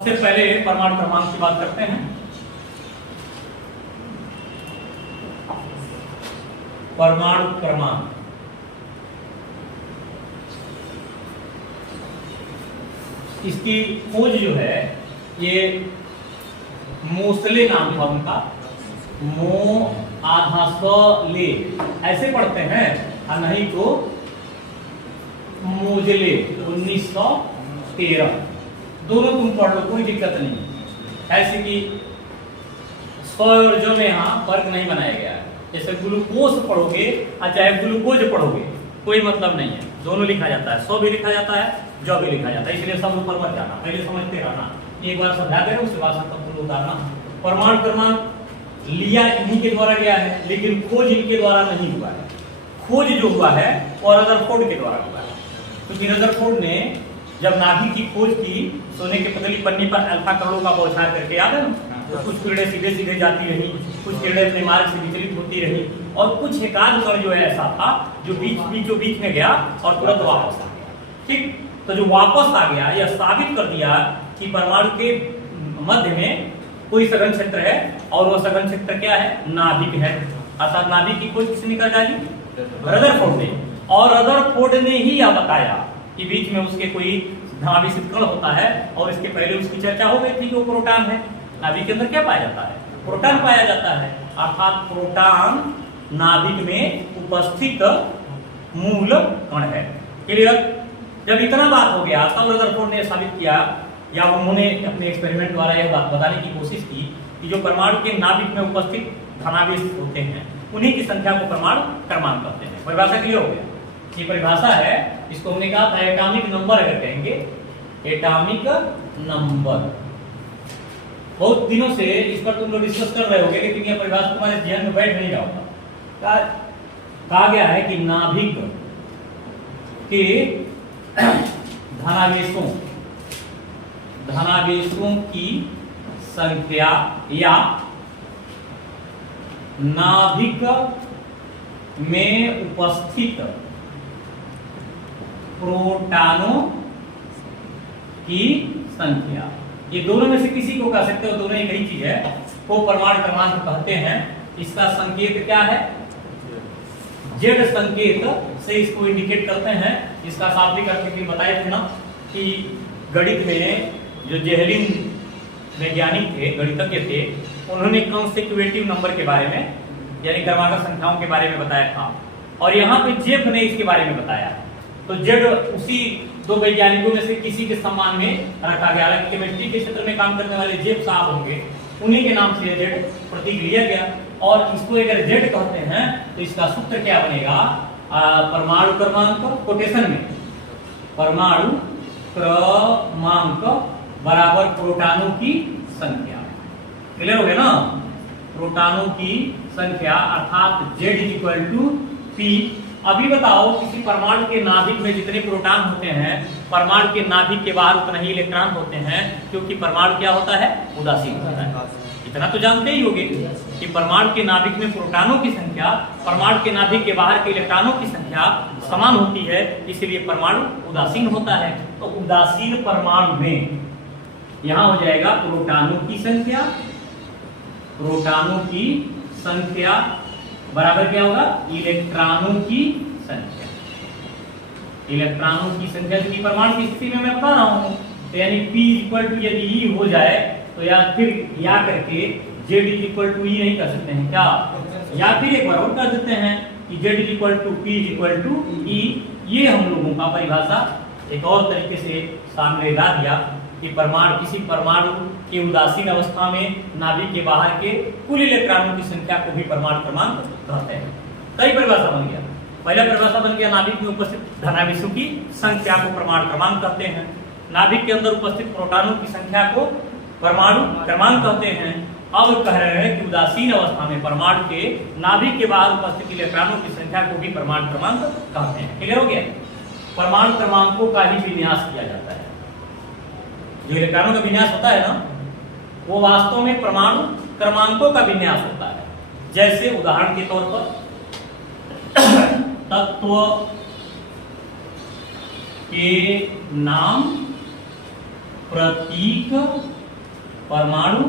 सबसे पहले परमाणु क्रमांक की बात करते हैं। परमाणु क्रमांक इसकी खोज जो है ये मोसले नाम था उनका, मो आधा स ले ऐसे पढ़ते हैं और नहीं तो मोजले 1913 दोनों तुम पढ़ लो, कोई दिक्कत नहीं। ऐसे कि स और जो में यहाँ फर्क नहीं बनाया गया है। जैसे ग्लूकोज पढ़ोगे और चाहे ग्लूकोज पढ़ोगे कोई मतलब नहीं है, दोनों लिखा जाता है, 100 भी लिखा जाता है, जो भी लिखा जाता है। इसलिए सब ऊपर मत जाना, पहले समझते रहना, एक बार समझा दे उसके बाद सब उतारना। परमाणु क्रमांक लिया इन्हीं के द्वारा गया है, लेकिन खोज इनके द्वारा नहीं हुआ है। खोज जो हुआ है वो रदरफोर्ड के द्वारा हुआ है, क्योंकि रदरफोर्ड ने जब नाभिक की खोज की, सोने के पतली पन्नी पर अल्फा कणों का बौछार करके, याद है ना? तो कुछ किरणें सीधे सीधे जाती रही, कुछ किरणें अपने मार्ग से विचलित होती रही, और कुछ एकाध कण जो है ऐसा था जो बीचों बीच में गया और तुरंत वापस आ गया। ठीक, तो जो वापस आ गया यह साबित कर दिया कि परमाणु के मध्य में कोई सघन क्षेत्र है, और वह सघन क्षेत्र क्या है? नाभिक है। अर्थात नाभिक की खोज किसने कर डाली? रदरफोर्ड ने। और रदरफोर्ड ने ही यह बताया कि बीच में उसके कोई धनाभिषिक्त कण होता है, और इसके पहले उसकी चर्चा हो गई थी कि वो प्रोटॉन है। नाभिक के अंदर क्या पाया जाता है? प्रोटॉन पाया जाता है, अर्थात प्रोटॉन नाभिक में उपस्थित मूल कण है। क्लियर? जब इतना बात हो गया तब रदरफोर्ड ने साबित किया, या उन्होंने अपने एक्सपेरिमेंट द्वारा यह बात बताने की कोशिश की कि जो परमाणु के नाभिक में उपस्थित धनावेश होते हैं उन्हीं की संख्या को परमाणु क्रमांक कहते हैं। परिभाषा क्लियर हो गया? ये परिभाषा है, इसको हमने कहा था एटॉमिक नंबर अगर कहेंगे, एटॉमिक नंबर। बहुत दिनों से इस पर तुम लोग डिस्कस कर रहे होगे, लेकिन यह परिभाषा तुम्हारे ध्यान में बैठ नहीं रहा होगा। कहा गया है कि नाभिक के धनावेशों की संख्या या नाभिक में उपस्थित प्रोटॉनों की संख्या, ये दोनों में से किसी को कह सकते हो, दोनों एक ही चीज है, को परमाणु क्रमांक कहते हैं। इसका संकेत क्या है? जेड संकेत से इसको इंडिकेट करते हैं। इसका शाब्दिक अर्थ भी बताए थे ना कि गणित में जो जेहलिन वैज्ञानिक थे, गणितज्ञ थे, उन्होंने कंसेक्यूटिव नंबर के बारे में यानी क्रमांक संख्याओं के बारे में बताया था, और यहाँ पे जेफ ने इसके बारे में बताया। तो जेड उसी दो वैज्ञानिकों में से किसी के सम्मान में रखा गया। हालांकि केमिस्ट्री के क्षेत्र में काम करने वाले जेफ साहब होंगे, उन्हीं के नाम से जेड प्रतीक लिया गया। और इसको अगर जेड कहते हैं तो इसका सूत्र क्या बनेगा? परमाणु क्रमांक कोटेशन में परमाणु क्रमांक बराबर प्रोटॉनों की संख्या। क्लियर हो गया ना? प्रोटॉनों की संख्या अर्थात Z इक्वल टू P। अभी बताओ, किसी परमाणु के नाभिक में जितने प्रोटॉन होते हैं, परमाणु के नाभिक के बाहर उतना ही इलेक्ट्रॉन होते हैं, क्योंकि परमाणु क्या होता है? उदासीन होता है। इतना तो जानते ही होंगे कि परमाणु के नाभिक में प्रोटॉनों की संख्या परमाणु के नाभिक के बाहर के इलेक्ट्रॉनों की संख्या समान होती है, इसलिए परमाणु उदासीन होता है। तो उदासीन परमाणु में यहां हो जाएगा प्रोटॉनों की संख्या, प्रोटॉनों की संख्या बराबर क्या होगा? इलेक्ट्रॉनों की संख्या। इलेक्ट्रॉनों की संख्या जो कि परमाणु की स्थिति में मैं बता रहा हूं, तो यानी P इक्वल टू यदि E हो जाए तो या फिर या करके Z इक्वल टू E नहीं कर सकते हैं क्या? या फिर एक बार और कर देते हैं कि Z equal to P equal to E। ये हम लोगों का परिभाषा एक और तरीके से सामने ला दिया कि परमाणु, किसी परमाणु की उदासीन अवस्था में नाभिक के बाहर के कुल इलेक्ट्रॉनों की संख्या को भी परमाणु क्रमांक कहते हैं। कई परिभाषा बन गया। पहला परिभाषा बन गया नाभिक में उपस्थित धनावेशों की संख्या को परमाणु क्रमांक कहते हैं। नाभिक के अंदर उपस्थित प्रोटॉनों की संख्या को परमाणु क्रमांक कहते हैं। अब कह रहे हैं कि उदासीन अवस्था में परमाणु के नाभिक के बाहर उपस्थित इलेक्ट्रॉनों की संख्या को भी परमाणु क्रमांक कहते हैं। क्लियर हो गया? परमाणु क्रमांकों का ही विन्यास किया जाता है। जो इलेक्ट्रॉनों का विन्यास होता है ना, वो वास्तव में परमाणु क्रमांकों का विन्यास होता है। जैसे उदाहरण के तौर पर तत्व के नाम प्रतीक परमाणु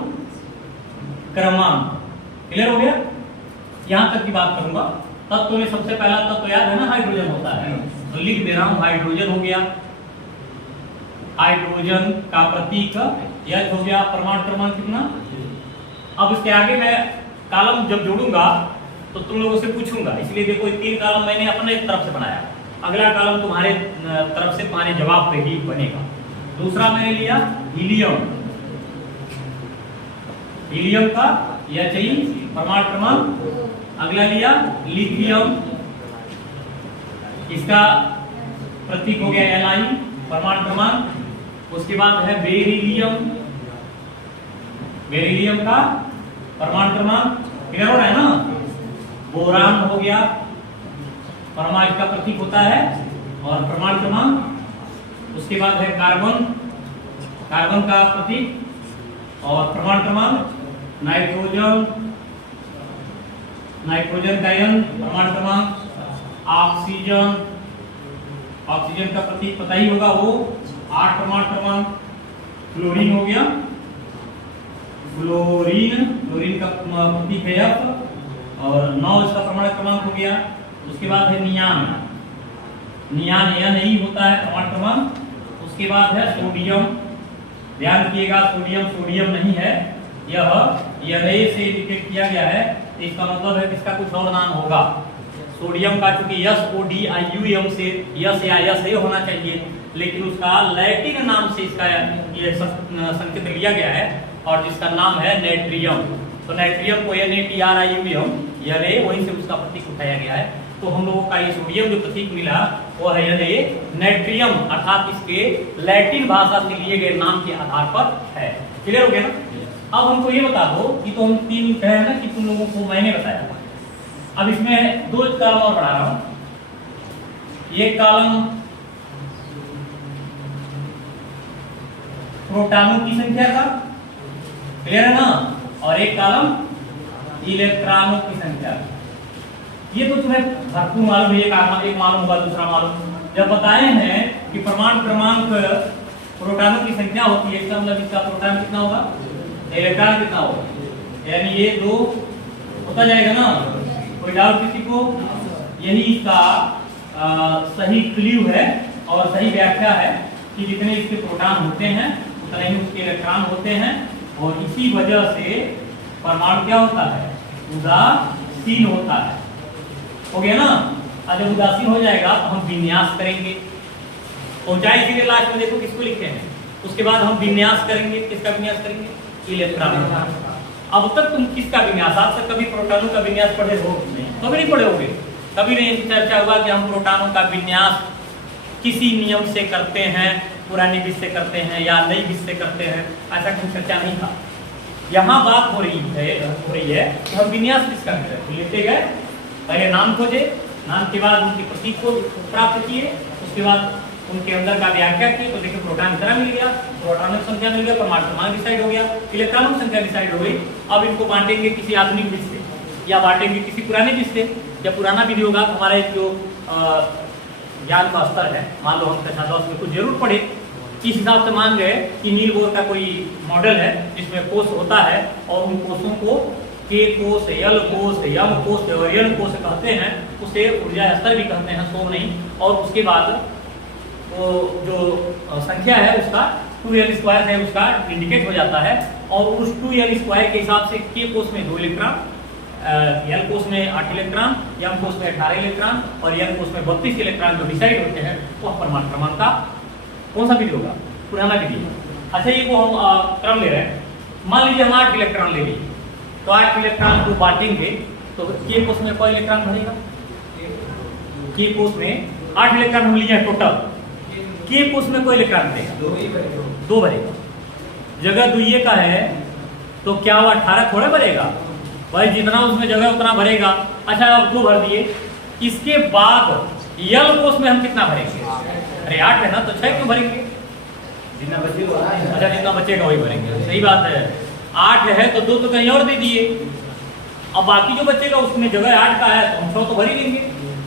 क्रमांक। क्लियर हो गया? यहां तक की बात करूंगा। तत्व में सबसे पहला तत्व याद है ना, हाइड्रोजन होता है, तो लिख दे रहा हूं हाइड्रोजन हो गया। हाइड्रोजन का प्रतीक H हो गया। परमाणु क्रमांक कितना? अब इसके आगे मैं कॉलम जब जोड़ूंगा तो तुम लोगों से पूछूंगा, इसलिए देखो 3 कॉलम मैंने अपने तरफ से बनाया, अगला कॉलम तुम्हारे तरफ से तुम्हारे जवाब पे ही बनेगा। दूसरा मैंने लिया हीलियम, हीलियम का He परमाणु क्रमांक। अगला लिया लिथियम, इसका प्रतीक हो गया Li परमाणु क्रमांक। उसके बाद है बेरिलियम, बेरिलियम का परमाणु क्रमांक। क्लियर हो रहा है ना? बोरान हो गया, परमाणु का प्रतीक होता है और परमाणु क्रमांक। उसके बाद है कार्बन, कार्बन का प्रतीक और परमाणु क्रमांक। नाइट्रोजन, नाइट्रोजन का N परमाणु क्रमांक। ऑक्सीजन, ऑक्सीजन का प्रतीक पता ही होगा, वो 8 परमाणु क्रमांक। फ्लोरीन हो गया, फ्लोरीन, फ्लोरीन का प्रतीक है F और 9 इसका परमाणु क्रमांक हो गया। उसके बाद है नियान, नियान N ही होता है परमाणु क्रमांक। उसके बाद है सोडियम, ध्यान रखिएगा सोडियम सोडियम नहीं है, यह Na से इंडिकेट किया गया है, इसका मतलब है कि इसका कुछ और नाम होगा। सोडियम का चूंकि SODIUM से यस या यस ही होना चाहिए, लेकिन उसका लैटिन नाम से इसका ये संकेत लिया गया है और जिसका नाम है नेट्रियम। तो नेट्रियम को NaTrium Na, वहीं से उसका प्रतीक उठाया गया है। तो हम लोगों का ये सोडियम जो प्रतीक मिला वो है नेट्रियम, अर्थात इसके लैटिन भाषा से लिए गए नाम के आधार पर है। क्लियर हो गया ना? अब हमको ये बता दो कि तो हम 3 कहे ना कि तुम लोगों को मैंने बताया। अब इसमें 2 कॉलम और बढ़ा रहा हूं। ये कॉलम प्रोटॉनों की संख्या का, क्लियर है ना, और एक कॉलम इलेक्ट्रॉनों की संख्या। ये तो तुम्हें भरपूर मालूम है, एक मालूम होगा, दूसरा मालूम। जब बताए हैं कि परमाणु क्रमांक प्रोटॉनों की संख्या होती है, इसका मतलब इसका प्रोटॉन कितना होगा, इलेक्ट्रॉन कितना होगा, यानी ये 2 होता जाएगा ना। कोई डाउट किसी को? यही इसका सही क्ल्यू है और सही व्याख्या है कि जितने इसके प्रोटॉन होते हैं उतने ही उसके इलेक्ट्रॉन होते हैं, और इसी वजह से परमाणु क्या होता है, उदासीन होता है। हो गया ना? और जब उदासीन हो जाएगा तो हम विन्यास करेंगे, ऊंचाई सीधे लास्ट में देखो किसको लिखे हैं। उसके बाद हम विन्यास करेंगे, किसका विन्यास करेंगे, इलेक्ट्रॉन का। अब तक तुम किसका विन्यास, आज तक कभी प्रोटॉनों का विन्यास पढ़े हो? नहीं, कभी नहीं पढ़े होगे। कभी नहीं चर्चा हुआ कि हम प्रोटॉनों का विन्यास किसी नियम से करते हैं, पुरानी विधि से करते हैं या नई विधि से करते हैं, ऐसा कोई चर्चा नहीं था। यहाँ बात हो रही है कि हम विन्यास किसका कर रहे हैं। लेते गए, पहले नाम खोजे, नाम के बाद उनके प्रतीक को प्राप्त किए, उसके बाद उनके अंदर का व्याख्या की, तो देखिए प्रोटॉन कितना मिल गया, प्रोटॉनों की संख्या मिल गया, परमाणु क्रमांक डिसाइड हो गया, इलेक्ट्रॉनों की संख्या डिसाइड हो गई। अब इनको बांटेंगे किसी आधुनिक विधि से या बांटेंगे किसी पुरानी विधि से। जब पुराना विधि होगा तो हमारा जो ज्ञान का स्तर है, मान लो हम कक्षा 10 में कुछ जरूर पढ़े, इस हिसाब से मान गए कि नील बोर का कोई मॉडल है जिसमें कोष होता है और उन कोषों को के कोष, यल कोष, यम कोष और यन कोष कहते हैं, उसे ऊर्जा स्तर भी कहते हैं, सो नहीं। और उसके बाद वो जो संख्या है उसका 2l² है, उसका इंडिकेट हो जाता है, और उस 2l² के हिसाब से के कोष में 2 इलेक्ट्रॉन, यल कोष में 8 इलेक्ट्रॉन, यम कोष में 18 इलेक्ट्रॉन और यन कोष में 32 इलेक्ट्रॉन जो डिसाइड होते हैं वह परमाणु क्रमांक का कौन सा विधि होगा, पुराना विधि। अच्छा, ये को हम क्रम ले रहे हैं। मान लीजिए हम 8 इलेक्ट्रॉन ले लिए, तो 8 इलेक्ट्रॉन को बांटेंगे तो के कोष में कोई इलेक्ट्रॉन भरेगा, के कोष में 8 इलेक्ट्रॉन हम लिए टोटल, के कोष में कोई इलेक्ट्रॉन भरेगा, 2 भरेगा। जगह दुइये का है तो क्या वो 18 थोड़े भरेगा भाई, जितना उसमें जगह उतना भरेगा। अच्छा, अब 2 भर दिए, इसके बाद यल कोष में हम कितना भरेंगे, अरे 8 है ना तो 6 क्यों भरेंगे, जितना बचेगा, अच्छा जितना बचेगा वही भरेंगे, सही बात है। 8 है तो 2 तो कहीं और दे दिए, अब बाकी जो बचेगा उसमें जगह 8 का है तो हम 100 तो भर ही देंगे,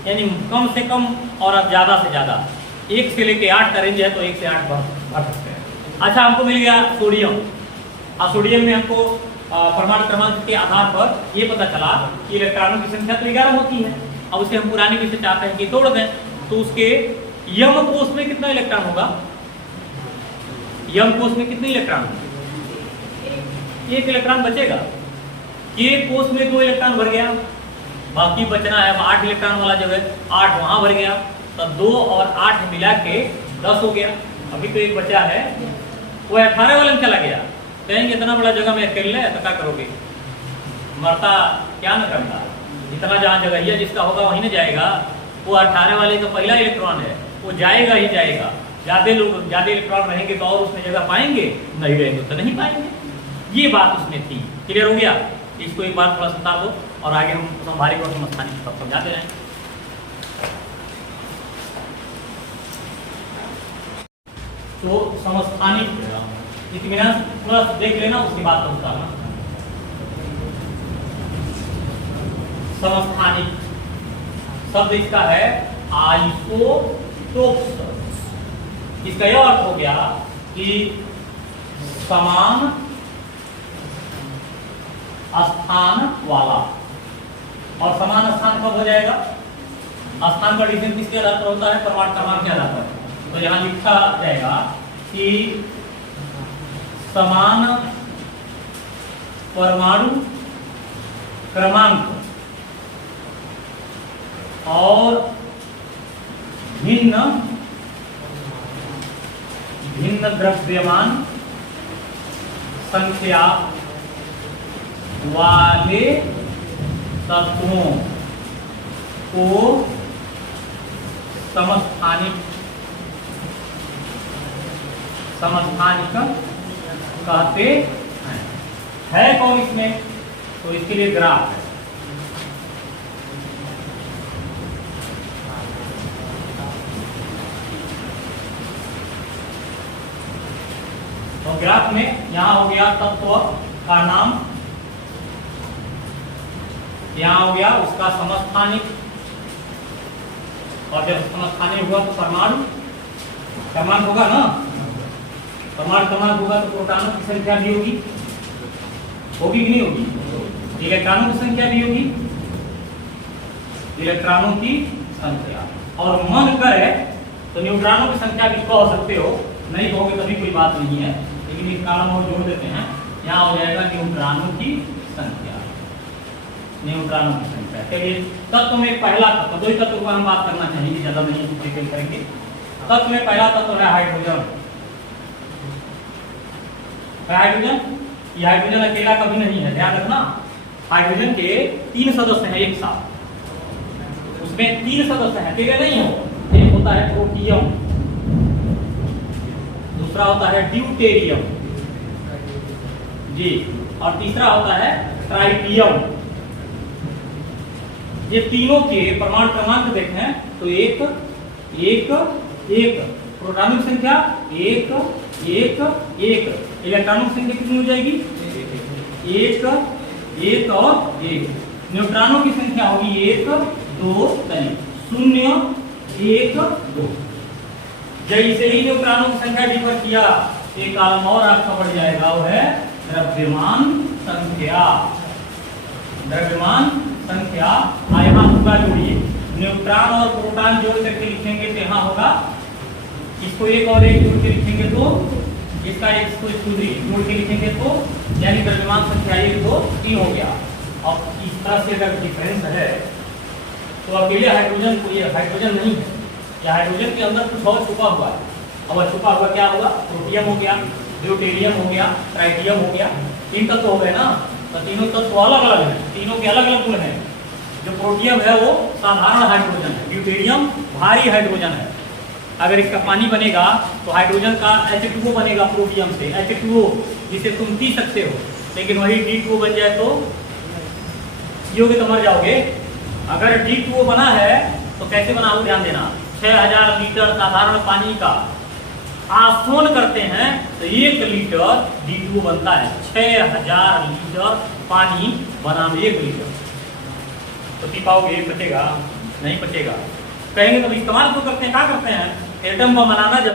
यानी कम से कम और अब ज्यादा से ज्यादा 1 से लेके 8 का रेंज है तो 1 से 8 भर सकते हैं। अच्छा, हमको मिल गया सोडियम। अब सोडियम में हमको परमाणु क्रमांक के आधार पर ये पता चला कि इलेक्ट्रॉनों की संख्या तो 11 होती है। अब उसे हम पुरानी में से चाहते हैं कि तोड़ दें, तो उसके यम कोष में कितना इलेक्ट्रॉन होगा? यम कोष में कितने इलेक्ट्रॉन होंगे? 1 इलेक्ट्रॉन बचेगा। के कोष में 2 इलेक्ट्रॉन भर गया, बाकी बचना है 8 इलेक्ट्रॉन वाला जगह, 8 वहां भर गया, तब 2 और 8 मिला के 10 हो गया। अभी तो एक बचा है, वो 18 वाले में चला गया। कहेंगे इतना बड़ा जगह में अकेले है तो क्या करोगे? मरता क्या न करता, इतना जहाँ जगह है जिसका होगा वहीं न जाएगा। वो 18 वाले का पहला इलेक्ट्रॉन है, वो जाएगा ही जाएगा। ज्यादा इलेक्ट्रॉन रहेंगे तो और उसमें जगह पाएंगे, नहीं रहेंगे तो नहीं पाएंगे। ये बात उसमें थी। क्लियर हो गया? इसको एक बार थोड़ा समझा दो और आगे हम संभारिक और समस्थानिक सब समझाते रहें। तो समस्थानिक इत्मीनान प्लस देख लेना, उसके बाद तो बताना। समस्थानिक शब्द इसका है आइसोटोप्स। इसका यह अर्थ हो गया कि समान स्थान वाला। और समान स्थान कब हो जाएगा? स्थान का डिफरेंस किसके आधार पर होता है? परमाणु क्रमांक के आधार पर। तो यहां लिखा जाएगा कि समान परमाणु क्रमांक और भिन्न द्रव्यमान संख्या वाले तत्वों को समस्थानिक कहते हैं। है कौन इसमें? तो इसके लिए ग्राफ है। तो ग्राफ में यहां हो गया तत्व का नाम, यहां हो गया उसका समस्थानिक, और जब समस्थानिक हुआ तो परमाणु क्रमांक होगा ना। परमाणु क्रमांक होगा तो प्रोटॉनों की संख्या भी होगी कि नहीं होगी? इलेक्ट्रॉनों की संख्या भी होगी, इलेक्ट्रॉनों की संख्या। और मन करे तो न्यूट्रॉनों की संख्या भी कह सकते हो, नहीं कहोगे तभी कोई बात नहीं है, लेकिन एक कारण और जोड़ देते हैं। यहाँ हो जाएगा न्यूट्रॉनों की संख्या, न्यूट्रॉनों की संख्या। चलिए, तत्व में पहला तत्व, दो ही तत्व पर हम बात करना चाहेंगे, ज्यादा नहीं डिटेल करेंगे। तत्व में पहला तत्व है हाइड्रोजन। हाइड्रोजन, ये हाइड्रोजन अकेला कभी नहीं है, ध्यान रखना। हाइड्रोजन के 3 सदस्य हैं एक साथ, उसमें 3 सदस्य हैं, अकेले नहीं हो। एक होता है प्रोटियम, दूसरा होता है ड्यूटेरियम जी, और तीसरा होता है ट्राइटियम। ये तीनों के परमाणु क्रमांक देखें तो एक एक एक, प्रोटॉनों की संख्या एक एक एक, इलेक्ट्रॉनों की संख्या कितनी हो जाएगी? एक एक और एक। न्यूट्रॉनों की संख्या होगी 1 2 3, 0 1 2। जैसे ही न्यूट्रॉनों की संख्या डिफर किया, एक कॉलम और आपका बढ़ जाएगा, वो है द्रव्यमान संख्या। द्रव्यमान संख्या यहाँ होगा, जोड़िए न्यूट्रॉन और प्रोटॉन जोड़ करके लिखेंगे तो यहाँ होगा, इसको एक और एक जोड़ के लिखेंगे तो इसका एक जोड़ के लिखेंगे तो यानी द्रव्यमान संख्या 1 2 3 हो गया। और इस तरह से अगर डिफरेंस है तो अकेले हाइड्रोजन को, ये हाइड्रोजन नहीं है, या हाइड्रोजन के अंदर कुछ और छुपा हुआ है। अब छुपा हुआ क्या होगा? प्रोटियम हो गया, ड्यूटेरियम हो गया, ट्राइटियम हो गया। 3 तत्व हो गए ना, तो तीनों तत्व अलग अलग हैं, तीनों के अलग अलग गुण हैं। जो प्रोटियम है वो साधारण हाइड्रोजन है, ड्यूटेरियम भारी हाइड्रोजन है। अगर इसका पानी बनेगा तो हाइड्रोजन का H2O बनेगा प्रोटियम से, H2O जिसे तुम पी सकते हो, लेकिन वही D2O बन जाए तो पियोगे तो मर जाओगे। अगर D2O बना है तो कैसे बना हो, ध्यान देना। 6000 लीटर साधारण पानी का आसवन करते हैं तो 1 लीटर D2O बनता है। 6000 लीटर पानी बनाने 1 लीटर, तो पी पाओगे? पचेगा? नहीं पचेगा। कहेंगे तो इस्तेमाल क्यों करते हैं, क्या करते हैं? एटम बम बनाना जब